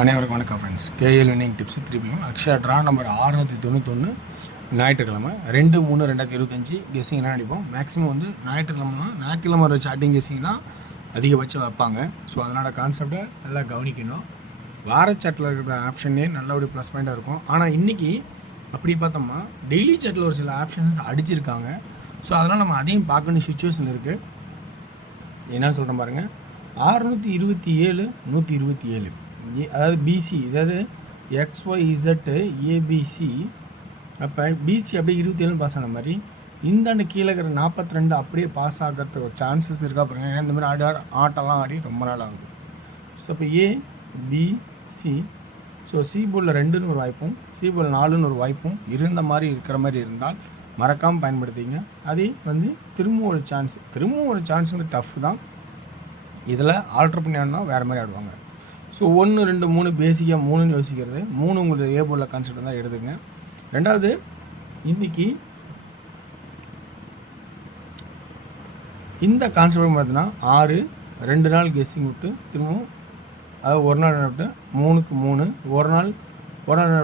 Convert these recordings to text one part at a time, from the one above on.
அனைவருக்கும் வணக்கம் friends. KL winning tips திருப்பியும் அக்ஷயா ட்ரா நம்பர் 691 ஞாயிற்றுக்கிழமை 2/3/2025 கெஸ்ஸிங் என்ன அடிப்போம். மேக்ஸிமம் வந்து ஞாயிற்றுக்கிழமை ஒரு சாட்டிங் கெஸ்ஸிங் தான் அதிகபட்சம் வைப்பாங்க. ஸோ அதனோட கான்செப்டை நல்லா கவனிக்கணும். வாரச்சாட்டில் இருக்கிற ஆப்ஷனே நல்ல ஒரு ப்ளஸ் பாயிண்ட்டாக இருக்கும். ஆனால் இன்றைக்கி அப்படி பார்த்தோம்னா டெய்லி சாட்டில் ஒரு சில ஆப்ஷன்ஸ் அடிச்சிருக்காங்க. ஸோ அதனால் நம்ம அதையும் பார்க்கணும் சுச்சுவேஷன் இருக்குது. என்ன சொல்கிறேன் பாருங்கள், 627 127 அதாவது பிசி, அதாவது XYZ ABC. அப்போ பிசி அப்படியே 27 பாஸ் ஆன மாதிரி இந்தாண்டு கீழே இருக்கிற 42 அப்படியே பாஸ் ஆகிறதுக்கு ஒரு சான்சஸ் இருக்கா பாருங்க. ஏன்னா இந்த மாதிரி ஆட்டெல்லாம் ஆடி ரொம்ப நாள் ஆகுது. ஸோ இப்போ ABC, ஸோ சி போர்டில் 2ன்னு ஒரு வாய்ப்பும் சி போர்டில் 4ன்னு ஒரு வாய்ப்பும் இருந்த மாதிரி இருக்கிற மாதிரி இருந்தால் மறக்காமல் பயன்படுத்திங்க. அதே வந்து திரும்பவும் ஒரு சான்ஸ் வந்து டஃப் தான். இதில் ஆல்ட்ரு பண்ணி ஆடினா வேறு மாதிரி ஆடுவாங்க. ஸோ 1 2 3 பேசிக்காக 3ன்னு யோசிக்கிறது, 3 உங்களுடைய ஏ போர்டில் கான்செப்ட் தான் எடுத்துங்க. ரெண்டாவது, இன்றைக்கி இந்த கான்செப்ட் பார்த்தீங்கன்னா 6 2 நாள் கெஸ்ஸிங் விட்டு திரும்பவும், அதாவது ஒரு நாள் விட்டு 3க்கு 3, ஒரு நாள்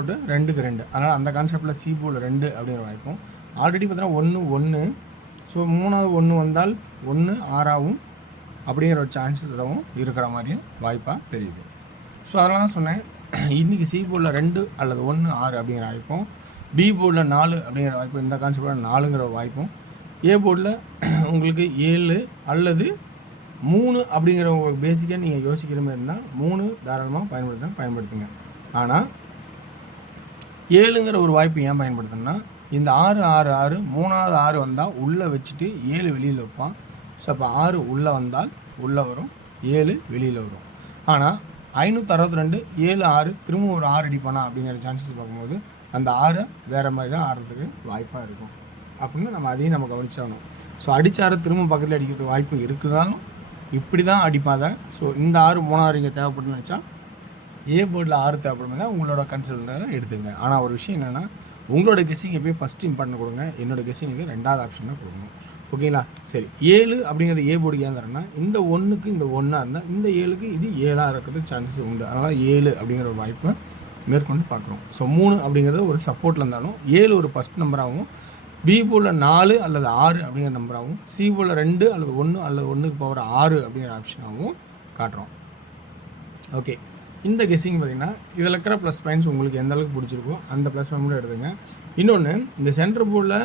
விட்டு 2க்கு 2. அதனால் அந்த கான்செப்டில் சி போர்டில் 2 அப்படிங்கிற வாய்ப்பும் ஆல்ரெடி பார்த்தீங்கன்னா 1 1. ஸோ 3வது 1 வந்தால் 1 6ஆகவும் அப்படிங்கிற ஒரு சான்சஸும் இருக்கிற மாதிரியும் வாய்ப்பாக தெரியுது. ஸோ அதனால தான் சொன்னேன், இன்றைக்கி சி போர்டில் 2 அல்லது 1 6 அப்படிங்கிற வாய்ப்பும், பி போர்டில் 4 அப்படிங்கிற வாய்ப்பும், இந்த கான்செப்டில் 4ங்கிற வாய்ப்பும், ஏ போர்டில் உங்களுக்கு 7 அல்லது 3 அப்படிங்கிற ஒரு பேசிக்காக நீங்கள் யோசிக்கிற மாதிரி இருந்தால் 3 தாராளமாக பயன்படுத்துங்க. ஆனால் 7ங்கிற ஒரு வாய்ப்பு ஏன் பயன்படுத்தணும்னா, இந்த 6 6 6 3வது 6 வந்தால் உள்ளே வச்சுட்டு 7 வெளியில் வைப்பான். ஸோ அப்போ 6 உள்ளே வந்தால் உள்ளே வரும், 7 வெளியில் வரும். ஆனால் 562 7 6 திரும்ப ஒரு 6 அடிப்பானா அப்படிங்கிற சான்சஸ் பார்க்கும்போது அந்த 6 வேறு மாதிரி தான் ஆடுறதுக்கு வாய்ப்பாக இருக்கும் அப்படின்னு நம்ம அதையும் நம்ம கவனிச்சாகணும். ஸோ அடித்தார திரும்ப பக்கத்தில் அடிக்கிறதுக்கு வாய்ப்பு இருக்குதாலும் இப்படி தான் அடிப்பாங்க. ஸோ இந்த 6 3வது இங்கே தேவைப்படுன்னு நினச்சா ஏ போர்டில் 6 தேவைப்படுங்க, உங்களோட கன்சல்ட் எடுத்துங்க. ஆனால் ஒரு விஷயம் என்னென்னா, உங்களோட கெஸ்ஸிங் எப்போயும் ஃபஸ்ட்டு இம்பார்ட்டன் கொடுங்க, என்னோட கெஸ்ஸிங்க்கு 2வது ஆப்ஷன் தான் கொடுக்கணும். ஓகேங்களா? சரி, 7 அப்படிங்கிறது ஏ போர்டுக்கு ஏன் தரேன்னா, இந்த 1க்கு இந்த 1ஆக இருந்தால் இந்த 7க்கு இது 7ஆக இருக்கிறதுக்கு சான்சஸ் உண்டு. அதனால் 7 அப்படிங்கிற ஒரு வாய்ப்பை மேற்கொண்டு பார்க்குறோம். ஸோ 3 அப்படிங்கிறது ஒரு சப்போர்ட்டில் இருந்தாலும் 7 ஒரு ஃபஸ்ட் நம்பராகவும், பி போர்டில் 4 அல்லது 6 அப்படிங்கிற நம்பராகவும், சி போர்டில் 2 அல்லது 1 அல்லது 1க்கு பவர் 6 அப்படிங்கிற ஆப்ஷனாகவும் காட்டுறோம். ஓகே, இந்த கெஸ்ஸிங் பார்த்திங்கன்னா இதில் இருக்கிற ப்ளஸ் பாயிண்ட்ஸ் உங்களுக்கு எந்த அளவுக்கு பிடிச்சிருக்கோ அந்த ப்ளஸ் பாயிண்ட் கூட எடுத்துங்க. இன்னொன்று, இந்த சென்டர் போர்டில்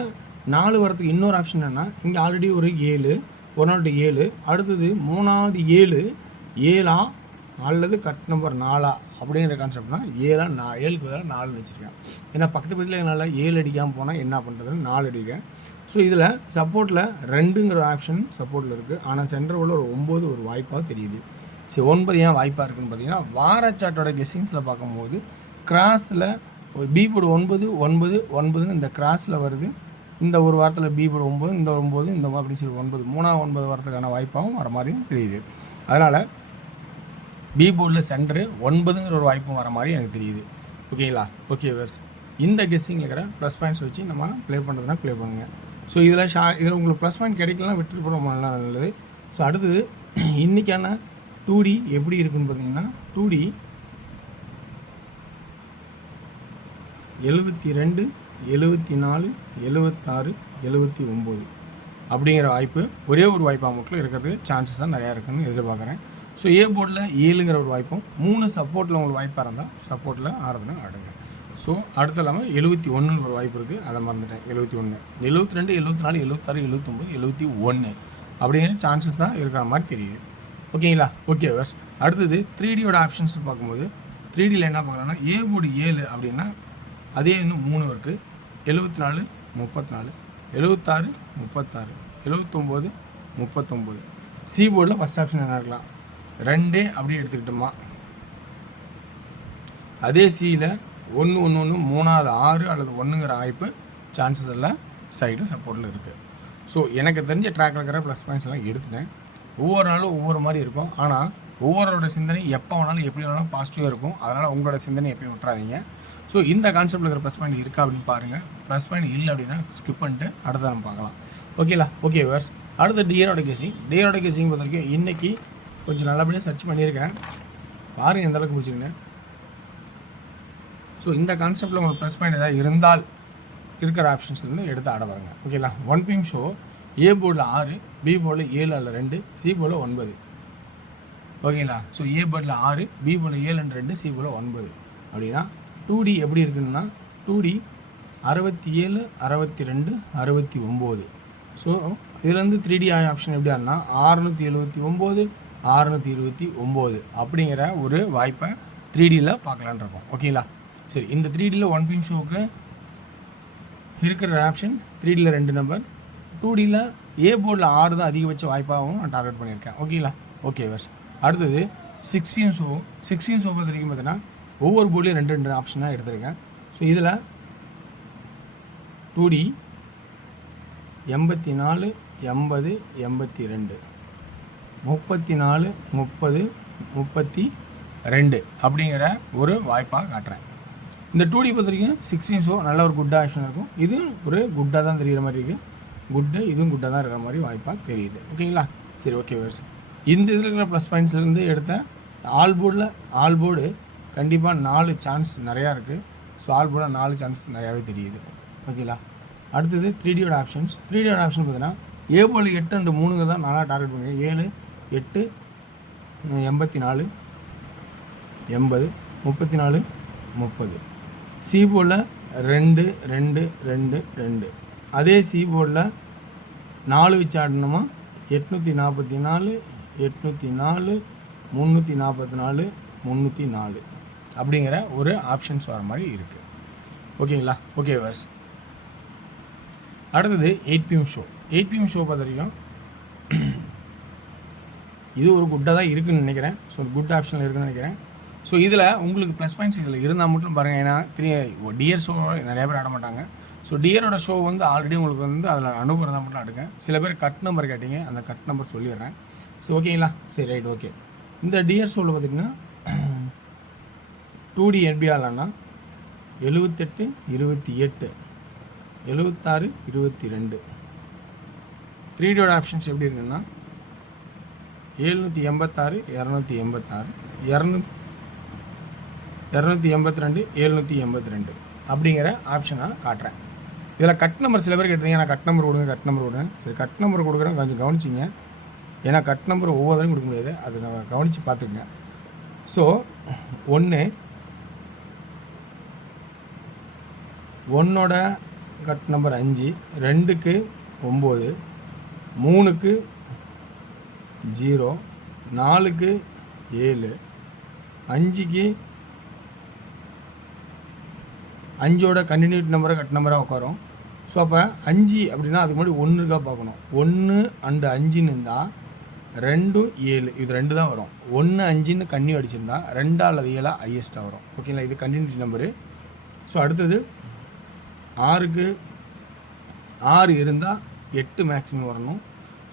4 வரத்துக்கு இன்னொரு ஆப்ஷன் என்னென்னா, இங்கே ஆல்ரெடி ஒரு 7 ஒரு நாள் 7, அடுத்தது 3வது 7 அல்லது கட் நம்பர் 4 அப்படிங்கிற கான்செப்ட் தான். 7க்கு பதிலாக 4 வச்சுருக்கேன். ஏன்னா பக்கத்தில் என்னால் 7 அடிக்காமல் போனால் என்ன பண்ணுறதுன்னு 4 அடிக்கிறேன். ஸோ இதில் சப்போர்ட்டில் 2ங்கிற ஆப்ஷன் சப்போர்ட்டில் இருக்குது. ஆனால் சென்டர் போர்டில் ஒரு 9 ஒரு வாய்ப்பாக தெரியுது. சரி, 9 ஏன் வாய்ப்பாக இருக்குதுன்னு பார்த்தீங்கன்னா, வாரச்சாட்டோட கெஸ்ஸிங்ஸில் பார்க்கும்போது கிராஸில் பி போர்டு 9 9 9ன்னு இந்த கிராஸில் வருது. இந்த ஒரு வாரத்தில் பி போர்டு 9 இந்த 9 இந்த அப்படின்னு சொல்லி 9 3வது 9 வரத்துக்கான வாய்ப்பாகவும் வர மாதிரி தெரியுது. அதனால் பி போர்டில் சென்டரு 9ங்கிற ஒரு வாய்ப்பும் வர மாதிரி எனக்கு தெரியுது. ஓகேங்களா? ஓகே வேர்ஸ், இந்த கெஸ்ஸிங்கில் இருக்கிற ப்ளஸ் பாயிண்ட்ஸ் வச்சு நம்ம ப்ளே பண்ணுறதுனா ப்ளே பண்ணுங்கள். ஸோ இதில் உங்களுக்கு ப்ளஸ் பாயிண்ட் கிடைக்கலாம், விட்டுட்டு போகிற நல்லா நல்லது. ஸோ அடுத்தது இன்றைக்கான 2D எப்படி இருக்குன்னு பார்த்தீங்கன்னா, 2D 72 74 76 79 அப்படிங்கிற வாய்ப்பு ஒரே ஒரு வாய்ப்பாக மட்டும் இருக்கிறதுக்கு சான்சஸ் தான் நிறையா இருக்குன்னு எதிர்பார்க்குறேன். ஸோ ஏ போர்டில் 7ங்கிற ஒரு வாய்ப்பும் 3 சப்போர்ட்டில் உங்களுக்கு வாய்ப்பாக இருந்தால் சப்போர்ட்டில் ஆடுறதுனா ஆடுங்க. ஸோ அடுத்த இல்லாமல் 71 ஒரு வாய்ப்பு இருக்குது, அதை மறந்துட்டேன். 71 72 74 76 79 71 அப்படிங்கிற சான்சஸ் தான் இருக்கிற மாதிரி தெரியுது. ஓகேங்களா? ஓகே வர்ஸ், அடுத்தது 3Dயோட ஆப்ஷன்ஸ் பார்க்கும்போது 3Dயில் என்ன பார்க்கலாம்னா, ஏ போர்டு 7 அப்படின்னா அதே இன்னும் 3 இருக்குது. 74 34 76 36 79 39. சி போர்டில் ஃபஸ்ட் ஆப்ஷன் என்ன இருக்கலாம், 2 அப்படியே எடுத்துக்கிட்டோமா. அதே சியில் 1 1 1 3வது 6 அல்லது 1ங்கிற வாய்ப்பு சான்சஸ் எல்லாம் சைடில் சப்போர்ட்டில் இருக்குது. ஸோ எனக்கு தெரிஞ்ச ட்ராக்கில் இருக்கிற ப்ளஸ் பாயிண்ட்ஸ் எல்லாம் எடுத்துட்டேன். ஒவ்வொரு நாளும் ஒவ்வொரு மாதிரி இருக்கும். ஆனால் ஒவ்வொருவரோட சிந்தனை எப்போ வேணாலும் எப்படி வேணாலும் பாசிட்டிவாக இருக்கும். அதனால் உங்களோட சிந்தனை எப்பயும் விட்டுறாதீங்க. ஸோ இந்த கான்செப்டில் இருக்கிற ப்ளஸ் பாயிண்ட் இருக்கா அப்படின்னு பாருங்கள். ப்ளஸ் பாயிண்ட் இல்லை அப்படின்னா ஸ்கிப் பண்ணிட்டு அடுத்த நம்ம பார்க்கலாம். ஓகேலா? ஓகே வேர்ஸ், அடுத்த டியரோட கெஸ்ஸிங் பொறுத்த வரைக்கும் இன்றைக்கி கொஞ்சம் நல்லபடியாக சர்ச் பண்ணியிருக்கேன். பாருங்கள் எந்த அளவுக்கு பிடிச்சிங்கன்னு. ஸோ இந்த கான்செப்டில் உங்களுக்கு ப்ளஸ் பாயிண்ட் ஏதாவது இருந்தால் இருக்கிற ஆப்ஷன்ஸ்லேருந்து எடுத்து ஆட பாருங்க. ஓகேங்களா? 1 PM ஷோ ஏ போர்டில் 6, பி போர்டில் 7 அல்ல 2, சி போர்டில் 9. ஓகேங்களா? ஸோ ஏ போர்டில் 6, பி போர்டில் 7 அண்ட் 2, சி போர்டில் 9 அப்படின்னா 2D எப்படி இருக்குன்னா 2D 67, 62, 69. ஸோ இதுலேருந்து 3D ஆப்ஷன் எப்படி ஆனா 679, 629 அப்படிங்கிற ஒரு வாய்ப்பை 3Dயில் பார்க்கலான் இருக்கோம். ஓகேங்களா? சரி, இந்த 3Dயில் 1 PM ஷோவுக்கு இருக்கிற ஆப்ஷன் 3Dயில் 2 நம்பர், 2Dயில் ஏ போர்டில் 6 தான் அதிகபட்ச வாய்ப்பாகவும் நான் டார்கெட் பண்ணியிருக்கேன். ஓகேங்களா? ஓகே வர்ஸ். அடுத்தது 6 PM ஷோ. 6 PM ஷோ பொறுத்த வரைக்கும் பார்த்தீங்கன்னா ஒவ்வொரு போர்ட்லேயும் 2 ஆப்ஷனாக எடுத்திருக்கேன். ஸோ இதில் 2D 84, 80, 82, 34, 30, 32 அப்படிங்கிற ஒரு வாய்ப்பாக காட்டுறேன். இந்த 2D பொறுத்த வரைக்கும் 6 PM ஷோ நல்ல ஒரு குட் ஆப்ஷன் இருக்கும். இது ஒரு குட்டாக தான் தெரிகிற மாதிரி இருக்குது. குட்டு இதுவும் குட்டாக தான் இருக்கிற மாதிரி வாய்ப்பாக தெரியுது. ஓகேங்களா? சரி, ஓகே வர்ஸ். இந்த இதில் இருக்கிற ப்ளஸ் பாயிண்ட்ஸ்லேருந்து எடுத்த ஆல் போர்டு கண்டிப்பாக 4 சான்ஸ் நிறையா இருக்குது. ஸோ ஆல் போர்டில் 4 சான்ஸ் நிறையாவே தெரியுது. ஓகேங்களா? அடுத்தது 3Dயோட ஆப்ஷன்ஸ். 3Dயோட ஆப்ஷன் பார்த்தீங்கன்னா ஏ போர்டில் 8 அண்ட் 3 தான் நல்லா டார்கெட் பண்ணுறேன். 7, 8, 84, 80, 34, 30. சி போர்டில் 2, 2, 2, 2. அதே சி போர்டில் 4 வச்சு ஆடணுமா 844, 804, 344, 304 அப்படிங்கிற ஒரு ஆப்ஷன்ஸ் வர மாதிரி இருக்குது. ஓகேங்களா? ஓகே வர்ஸ். அடுத்தது 8 PM ஷோ. 8 PM ஷோ பார்த்த வரைக்கும் இது ஒரு குட்டாக தான் இருக்குதுன்னு நினைக்கிறேன். ஸோ குட் ஆப்ஷனில் இருக்குதுன்னு நினைக்கிறேன். ஸோ இதில் உங்களுக்கு ப்ளஸ் பாயிண்ட்ஸ் இதில் இருந்தால் மட்டும் பாருங்கள். ஏன்னா டியர் ஷோ நிறைய பேர் ஆட மாட்டாங்க. ஸோ டியரோட ஷோ வந்து ஆல்ரெடி உங்களுக்கு வந்து அதில் அனுபவம் தான் மட்டும் ஆடுங்க. சில பேர் கட் நம்பர் கேட்டிங்க, அந்த கட் நம்பர் சொல்லிடுறேன். ஸோ ஓகேங்களா? சரி, ரைட், ஓகே. இந்த டியர் ஷோவில் பார்த்திங்கன்னா 2D எப்படி ஆடலான்னா 78, 28, 76, 22. 3Dயோட ஆப்ஷன்ஸ் எப்படி இருக்குன்னா 786, 286, 282, 782 அப்படிங்கிற ஆப்ஷனாக காட்டுறேன். இதில் கட் நம்பர் சில பேர் கேட்டீங்க, நான் கட் நம்பர் கொடுங்க. சரி, கட் நம்பர் கொடுக்குறேன், கொஞ்சம் கவனிச்சிங்க. ஏன்னா கட் நம்பர் ஒவ்வொருத்தரையும் கொடுக்க முடியாது, அதை நான் கவனித்து பார்த்துக்குங்க. ஸோ 1ஓட கட் நம்பர் 5, 2க்கு 9, 3க்கு 0, 4க்கு 7, 5க்கு 5ஓட கண்டினியூட்டி நம்பரை கட் நம்பராக உட்காரும். ஸோ அப்போ 5 அப்படின்னா அதுக்கு முன்னாடி 1 இருக்கா பார்க்கணும். 1 அண்டு 5ன்னு இருந்தால் 2, 7 இது 2 தான் வரும். 1, 5ன்னு கன்னியூ அடிச்சிருந்தா 2 அல்லது 7 ஹையஸ்ட்டாக வரும். ஓகேங்களா? இது கண்டினியூட்டி நம்பரு. ஸோ அடுத்தது 6க்கு 6 இருந்தால் 8 மேக்ஸிமம் வரணும்.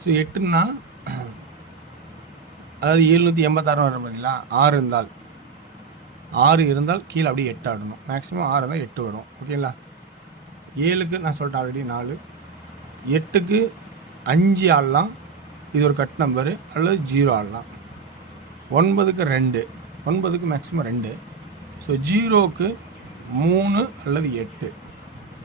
ஸோ 8ன்னா அதாவது 786 வர பார்த்தீங்களா? 6 இருந்தால் கீழே அப்படியே 8 ஆடணும். மேக்ஸிமம் 6 தான் 8 வரும். ஓகேங்களா? 7க்கு நான் சொல்லிட்டேன் ஆல்ரெடி 4, 8க்கு 5 ஆடலாம், இது ஒரு கட் நம்பரு, அல்லது 0 ஆடலாம். 9க்கு 2, 9க்கு மேக்ஸிமம் 2. ஸோ 0க்கு 3 அல்லது 8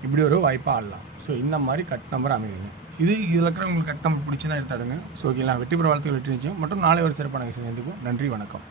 இப்படி ஒரு வாய்ப்பாக ஆடலாம். ஸோ இந்த மாதிரி கட் நம்பர் அமைதுங்க. இதில் இருக்கிற உங்களுக்கு கட் நம்பர் பிடிச்சி தான் எடுத்தாடுங்க. ஸோ ஓகேங்களா? வெற்றி பெற வாழ்த்துக்கள், வெற்றி நிச்சயம் மற்றும் நாளை ஒரு சிறப்பான விஷயம். நன்றி, வணக்கம்.